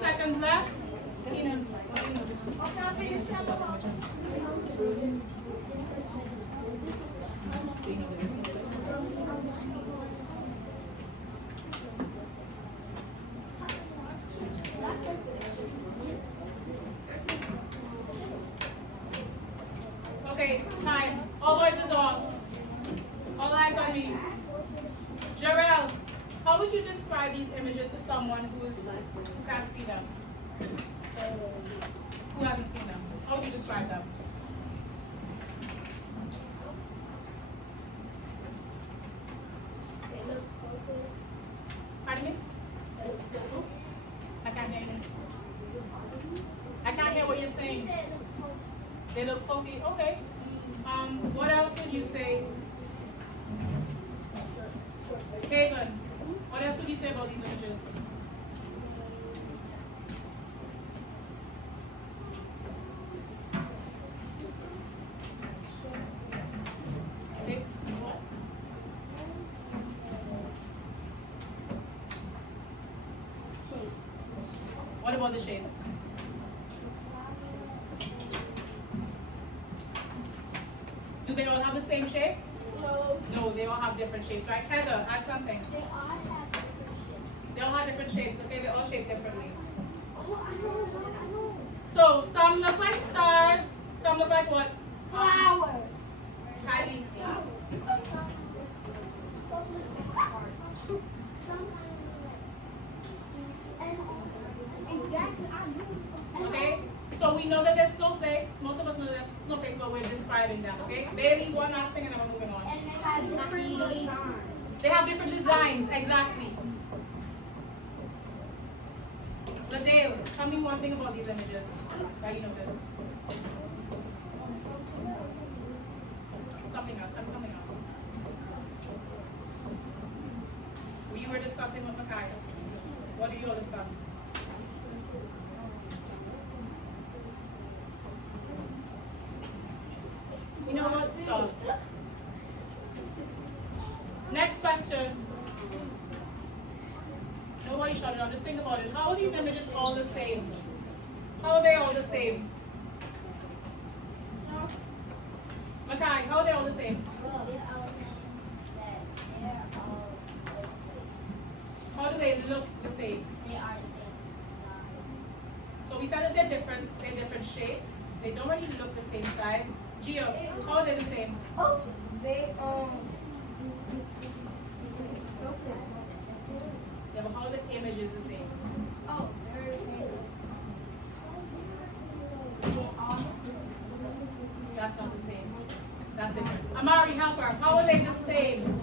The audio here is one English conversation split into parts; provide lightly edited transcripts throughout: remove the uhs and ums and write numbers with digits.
Seconds left. Keenan, what do you notice? Okay, time. All voices off. All eyes on me. Jarrell, how would you describe these images to someone who can't see them? Who hasn't seen them? How would you describe them? Pardon me? I can't hear you. I can't hear what you're saying. They look pokey. Okay. What else would you say? Haven, what else would you say about these images? Okay. What about the shape? Do they all have the same shape? No. No, they all have different shapes, right? Heather, add something. They all have different shapes. They all have different shapes, okay? They're all shaped differently. Oh, I know. So, some look like stars, some look like what? Flowers. Kylie. Exactly, I knew. Okay? So we know that they're snowflakes. Most of us know that they're snowflakes, but we're describing them, okay? Bailey, one last thing and then we're moving on. And they have different designs. They have different designs, exactly. Ladale, tell me one thing about these images that you noticed. Something else, tell me something else. You were discussing with Micaiah. What did you all discuss? You know what? Stop. Next question. Nobody shut it up. Just think about it. How are these images all the same? How are they all the same? Makai, how are they all the same? How do they look the same? They are the same. So we said that they're different shapes. They don't really look the same size. Gio, how are they the same? Oh, they Yeah, but how are the images the same? Oh, they're the same. That's not the same. That's different. Amari, help her. How are they the same?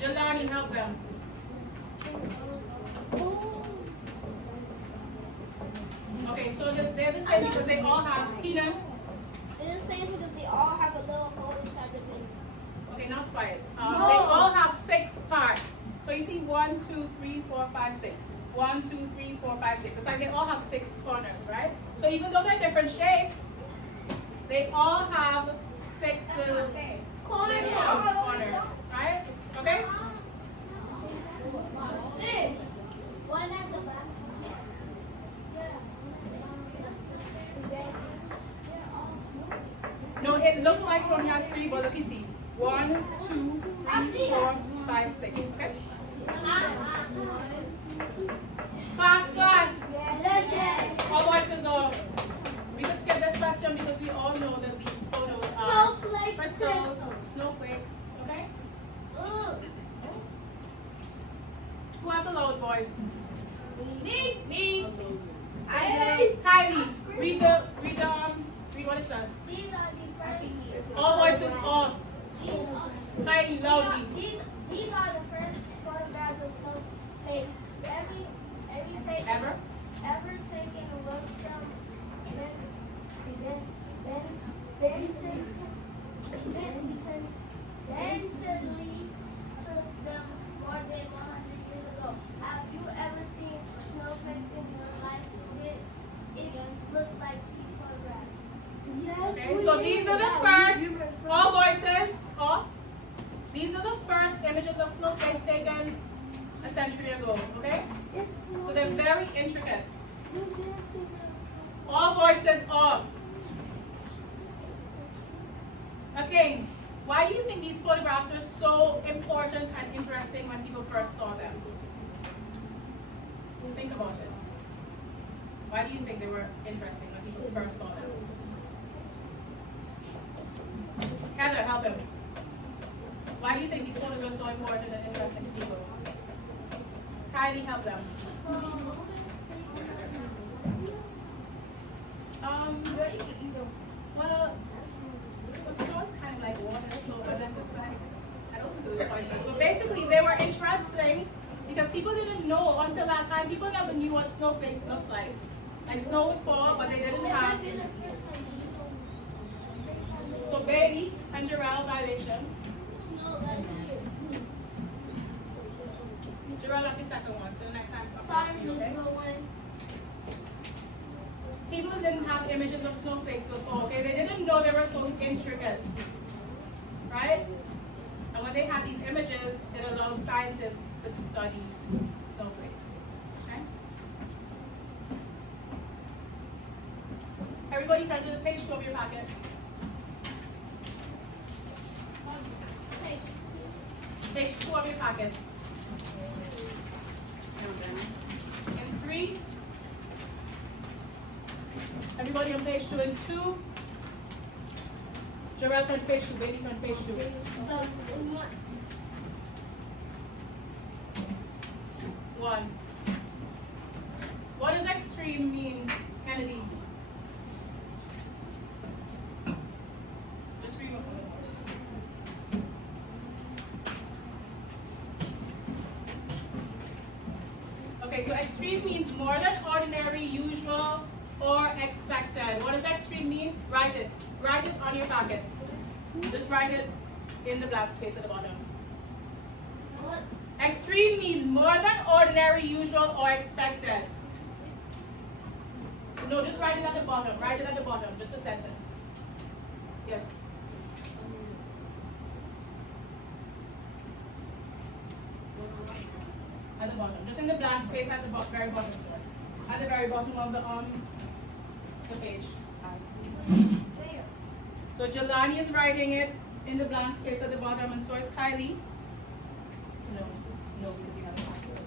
Jelani, help them. Okay, so they're the same because they all have Keenan. They're the same because they all have a little hole inside the thing. Okay, not quiet. No. They all have 6 parts. So you see 1, 2, 3, 4, 5, 6. 1, 2, 3, 4, 5, 6. It's like they all have 6 corners, right? So even though they're different shapes, they all have 6 little corners, right? Okay? One at the back. No, it looks like it only has 3, but look, you see. 1, 2, 3, 4, 5, 6. Okay? Class. All voices are. We just skip this question because we all know that these photos are crystals, snowflakes. Okay? Who has a loud voice? Me. Kylie, read what it says. These are the first. All voices off. Kylie, loudly. These are the first photographs of snowflakes Ever? ever taken with them. Bentley took them more than 100 years ago. Have you ever seen snowflakes in your life? It looks like these photographs. Yes. Okay, so these are the first, all voices off. These are the first images of snowflakes taken a century ago, okay? So they're very intricate. All voices off. Okay, why do you think these photographs were so important and interesting when people first saw them? Think about it. Why do you think they were interesting when people first saw them? Heather, help him. Why do you think these photos are so important and interesting to people? Kylie, help them. Well, so snow is kind of like water, so unless it's like, I don't do it poisonous. But basically, they were interesting because people didn't know until that time. People never knew what snowflakes looked like. Like snow would fall, but they didn't have. So Bailey and Jarrell violation. Jarrell, that's your second one. So the next time it's not you, okay? People didn't have images of snowflakes before, okay? They didn't know they were so intricate, right? And when they had these images, it allowed scientists to study snowflakes, okay? Everybody turn to the page 2 of your packet. Page 2 of your packet. In 3. Everybody on page 2 and 2. Jarrell turn to page 2. Bailey turn to page 2. 1. What does extreme mean, Kennedy? Just read what's on the board. Okay, so extreme means more than ordinary, usual, or expected. What does extreme mean? Write it. Write it on your packet. Just write it in the blank space at the bottom. What? Extreme means more than ordinary, usual, or expected. No, just write it at the bottom. Write it at the bottom. Just a sentence. Yes. At the bottom. Just in the blank space at the very bottom, sorry. At the very bottom of the page. There. So Jelani is writing it in the blank space at the bottom, and so is Kylie. No, because you have a password.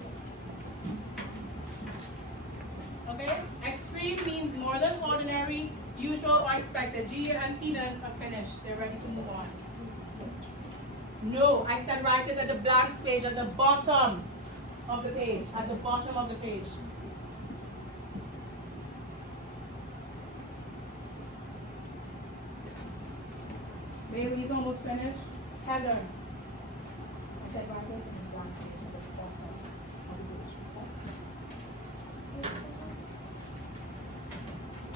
Okay? Extreme means more than ordinary, usual, or expected. Gia and Peanut are finished. They're ready to move on. No, I said write it at the blank space at the bottom of the page. At the bottom of the page. Bailey's almost finished. Heather. I said write it in the blank space at the bottom of the page.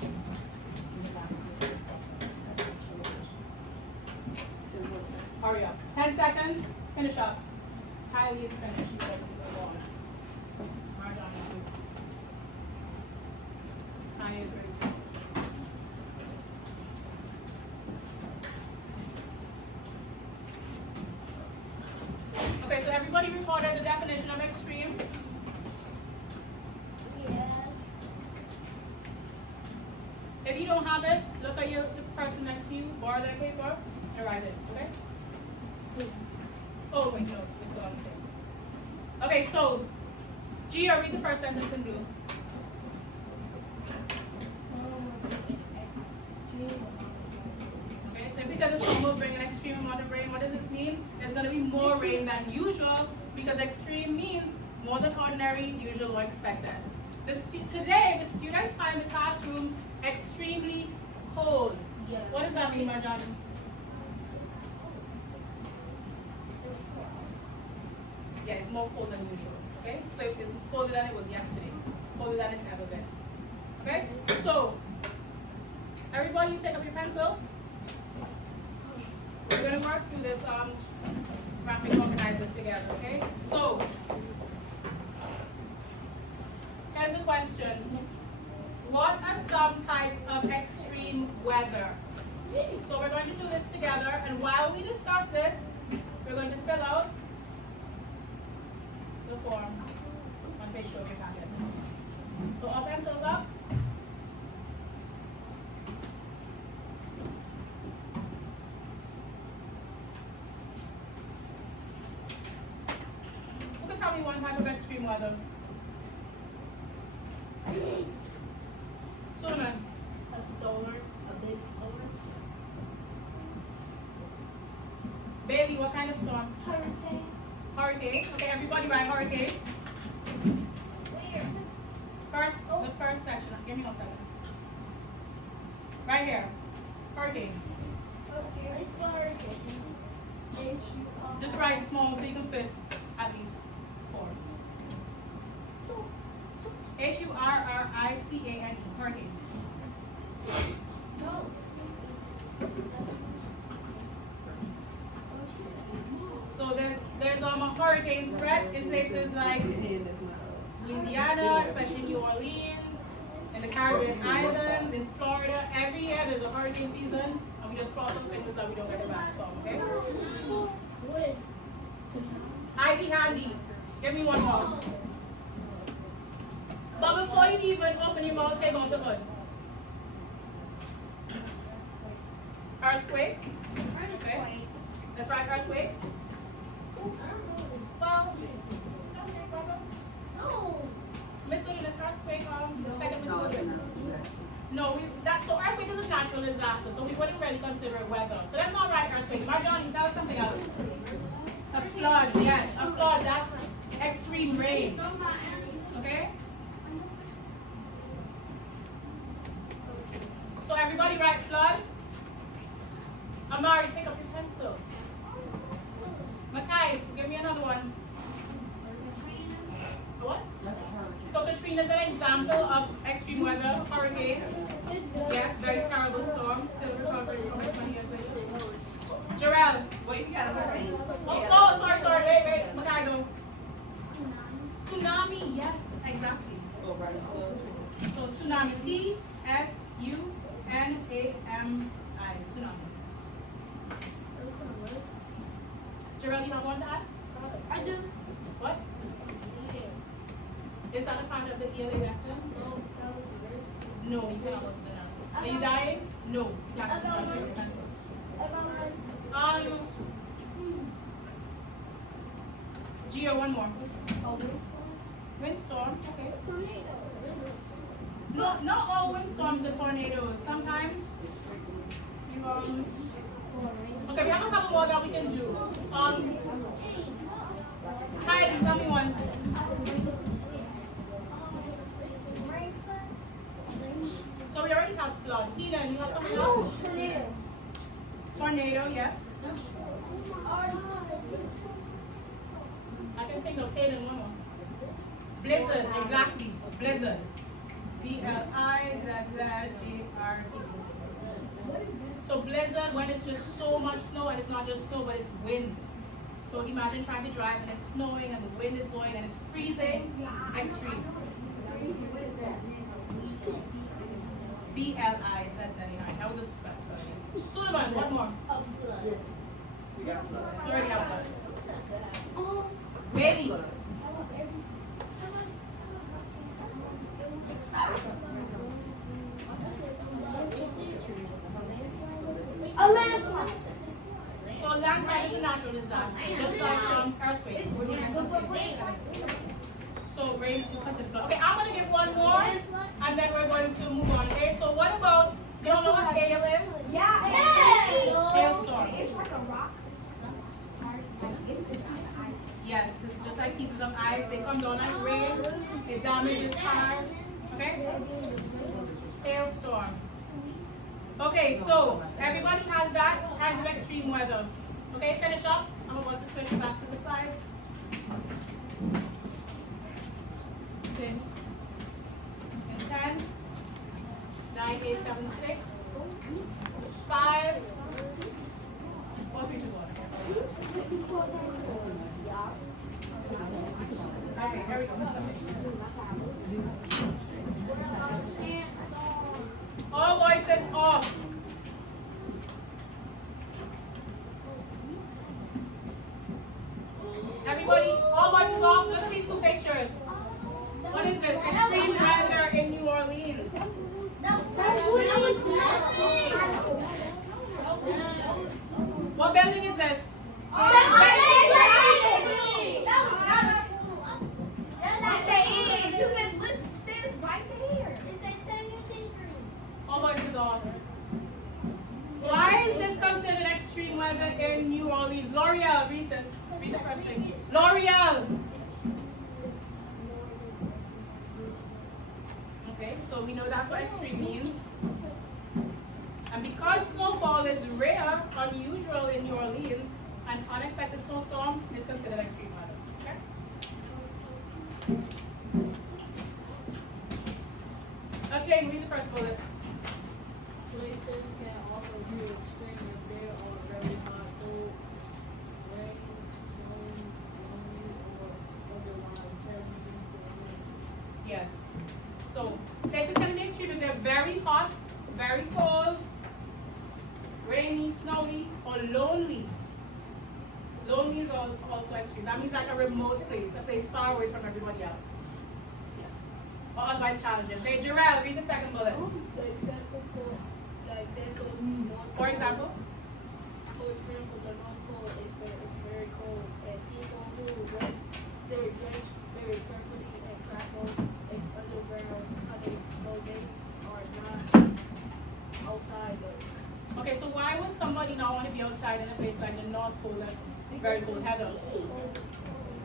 In the blank space at the bottom of the page. Hurry up. 10 seconds. Finish up. Kylie is finished. She's ready to go on. Marjan is good. Tanya is ready to go. Okay, so everybody recorded the definition of extreme. Yeah. If you don't have it, look at the person next to you, borrow their paper, and write it, okay? Oh, wait, no, this is what I'm saying. Okay, so, Gia, read the first sentence in blue. Okay, so if we said the storm will bring an extreme amount of rain, what does this mean? There's going to be more rain than usual, because extreme means more than ordinary, usual, or expected. Today, the students find the classroom extremely cold. Yeah. What does that mean, Marjan? Yeah, it's more cold than usual. Okay? So it's colder than it was yesterday. Colder than it's ever been. Okay? So, everybody take up your pencil. We're going to work through this graphic organizer together, okay? So, here's a question. What are some types of extreme weather? So we're going to do this together, and while we discuss this, we're going to fill out the form on page 2 of your packet. So all pencils up. Who can tell me one type of extreme weather? Suleiman. A storm, a big storm. Bailey, what kind of storm? Hurricane. Hurricane. Okay, everybody write hurricane. Where? The first section. Give me 1 second. Right here. Hurricane. Okay. It's hurricane. Just write small so you can fit at least 4. Hurricane. Hurricane. No. So there's a hurricane threat in places like Louisiana, especially New Orleans, in the Caribbean islands, in Florida. Every year there's a hurricane season, and we just cross our fingers that we don't get a bad storm, okay? Wood. Ivy handy. Give me one more. But before you even open your mouth, take off the hood. Earthquake. Okay. Let's write earthquake. Well, No. Miss Goodwin, is earthquake second Miss Goodwin? No, so earthquake is a natural disaster, so we wouldn't really consider it weather. So let's not write earthquake. Marjorie, tell us something else. A flood, yes, a flood, that's extreme rain. Okay? So everybody write flood. Amari, pick up your pencil. Makai, give me another one. What? So Katrina is an example of extreme weather, hurricane. Yes, very terrible storm, still recovering from it 20 years later. Jarrell. Wait, we gotta go. Oh, sorry, wait, Makai, go. Tsunami, yes, exactly. So tsunami, Tsunami, tsunami. Jarrell, you have one to add? I do. What? Is that a part of the ELA lesson? No, you cannot go to the notes. Are you dying? No, you have to transfer your pencil. Gio, one more. Windstorm, okay. No, not all windstorms are tornadoes. Sometimes okay, we have a couple more that we can do. Heidi, tell me one. So we already have flood. Eden, you have something else? Tornado. Tornado, yes. I can think of Hayden one more. Blizzard, exactly. Blizzard. Blizzard. So blizzard, when it's just so much snow, and it's not just snow, but it's wind. So imagine trying to drive and it's snowing and the wind is blowing and it's freezing. Extreme. BLI, that's anyhow. That was a suspense. Sorry. Suleiman, one more. You already have one. Bailey. A landslide. So landslide is a natural disaster, just like earthquakes. So rain is considered flood. Okay, I'm gonna give one more, and then we're going to move on. Okay, so what about, you don't know what hail is? Yeah, Hailstorm. it's like a rock. Yes, it's just like pieces of ice. They come down like rain. It damages cars. Okay? Hailstorm. Okay, so everybody has that kinds of extreme weather. Okay, finish up. I'm about to switch back to the sides. Okay. In 10, 9, 8, 7, 6, 5, 4, 3, 2, 1. Okay, here we go. All voices off. weather in New Orleans. L'Oreal, read this. Read the first thing. L'Oreal. Okay, so we know that's what extreme means. And because snowfall is rare, unusual in New Orleans, an unexpected snowstorm is considered extreme weather. Okay? Okay, read the first bullet. Places can also be extreme if they are very hot, cold, rain, snowing, gloomy, or otherwise challenging conditions. Yes. So places can be extreme if they're very hot, very cold, rainy, snowy, or lonely. Lonely is also extreme. That means like a remote place, a place far away from everybody else. Yes. Or otherwise challenging. Okay, Jarrell, read the second bullet. The example, For example? the North Pole is very cold, and people who work their dress very carefully and travel underground tunnels so they are not outside. Okay, so why would somebody not want to be outside in a place like the North Pole that's very cold, Heather?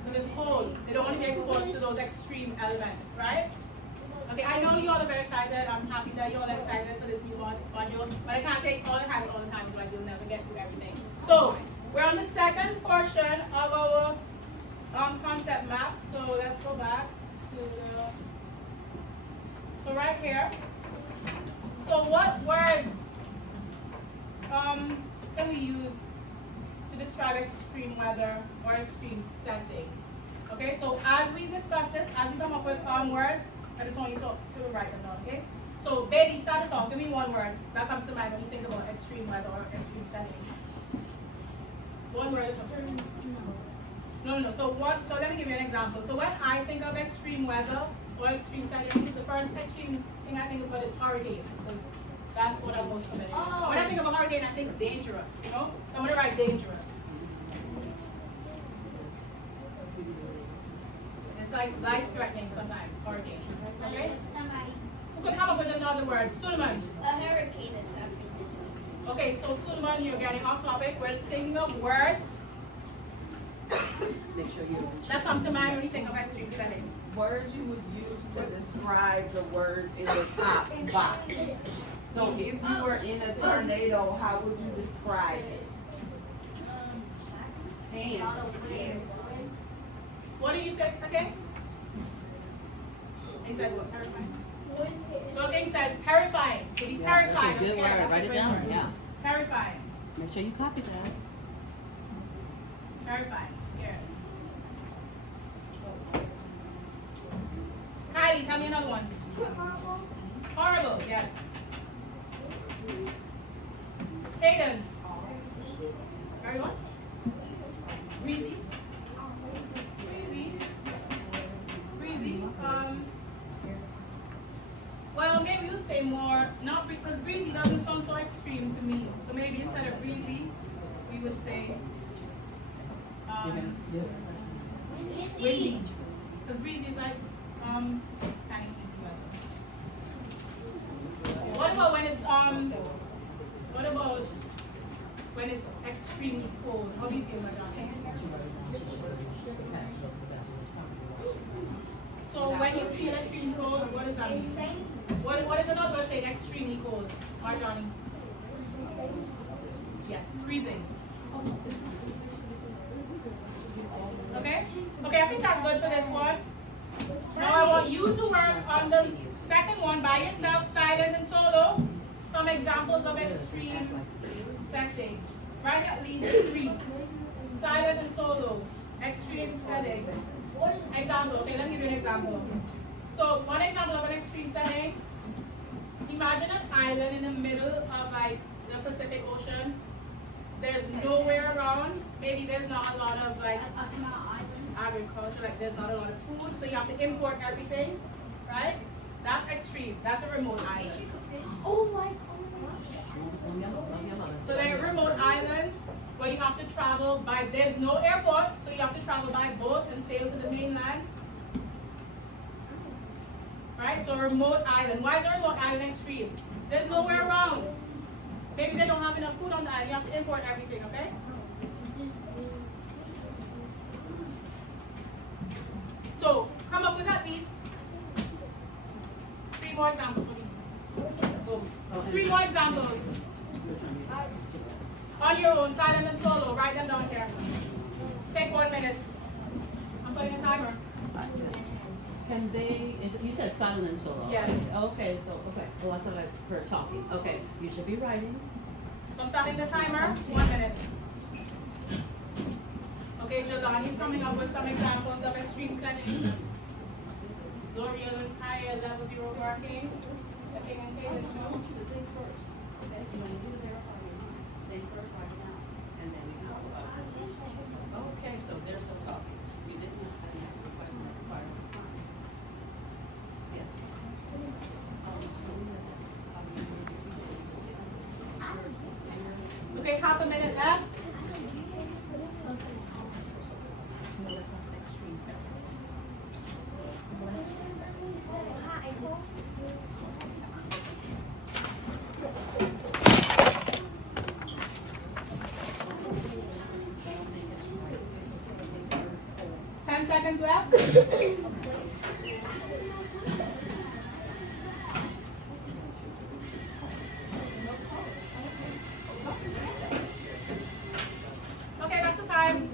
Because it's cold. They don't want to be exposed to those extreme elements, right? Okay, I know you all are very excited. I'm happy that you all are excited for this new module, but I can't take all the hands all the time because you'll never get through everything. So, we're on the second portion of our concept map. So let's go back to the, so right here. So what words can we use to describe extreme weather or extreme settings? Okay, so as we discuss this, as we come up with words, I just want you to write them down, okay? So, Bailey, start us off. Give me one word that comes to mind when you think about extreme weather or extreme settings. One word. No. So let me give you an example. So when I think of extreme weather or extreme settings, the first extreme thing I think about is hurricanes, because that's what I'm most familiar with. When I think of a hurricane, I think dangerous, you know? So I'm gonna write dangerous. It's like life-threatening sometimes, hurricanes. Okay? Somebody. Who could come up with another word? Suleiman. A hurricane is something. Okay, so Suleiman, you're getting off topic. We're thinking of words Make sure you that come to mind when you think of extreme settings. words you would use to describe the words in the top box. So if you were in a tornado, how would you describe it? What did you say again? He said what's terrifying. So King says terrifying. To be terrified or Good scared. word. That's Write a it great down. word. Yeah. Terrifying. Make sure you copy that. Terrifying. Scared. Kylie, tell me another one. Horrible. Yes. Hayden. Very what? Breezy. Breezy. Well, maybe we would say more, not because breezy doesn't sound so extreme to me. So maybe instead of breezy, we would say windy. Because breezy is like kind of easy weather. What about when it's extremely cold? How do you feel, Madonna? So when you feel extremely cold, what does that mean? What is another word saying extremely cold? Marjani? Yes, freezing. Okay? Okay, I think that's good for this one. Now I want you to work on the second one by yourself, silent and solo. Some examples of extreme settings. Write at least 3. Silent and solo. Extreme settings. Example, okay, let me give you an example. So one example of an extreme setting, imagine an island in the middle of like the Pacific Ocean. There's nowhere around. Maybe there's not a lot of like agriculture, like there's not a lot of food, so you have to import everything, right? That's extreme. That's a remote island. Oh my God. So there are remote islands where you have to travel by, there's no airport, so you have to travel by boat and sail to the mainland. Right? So a remote island. Why is a remote island extreme? There's nowhere around. Maybe they don't have enough food on the island. You have to import everything, okay? So come up with at least 3 more examples for me. Go. 3 more examples. On your own, silent and solo. Write them down here. Take 1 minute. I'm putting a timer. Can they, you said silent and solo? Yes. Okay, so, okay, well, I thought I heard talking. Okay, you should be writing. So I'm starting the timer. 1 minute. Okay, Jelani's coming up with some examples of extreme settings. L'Oreal and higher level 0 parking. Checking and I payment. want you to think first. Okay, you want to do the verifying. Think first right now, and then we can talk about it. Okay, so they're still talking. You didn't answer the question that required a response. Yes. So that's, Okay, half a minute left. no, that's not an extreme setting. Ten seconds left. Okay, that's the time.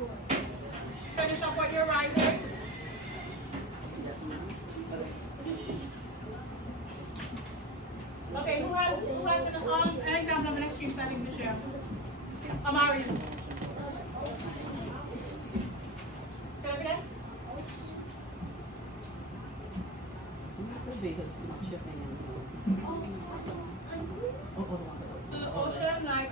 Finish up what you're writing. Okay, who has an example of an extreme setting to share? Amari. Say that again? It could be because you're not shipping and. Oh, So the ocean, like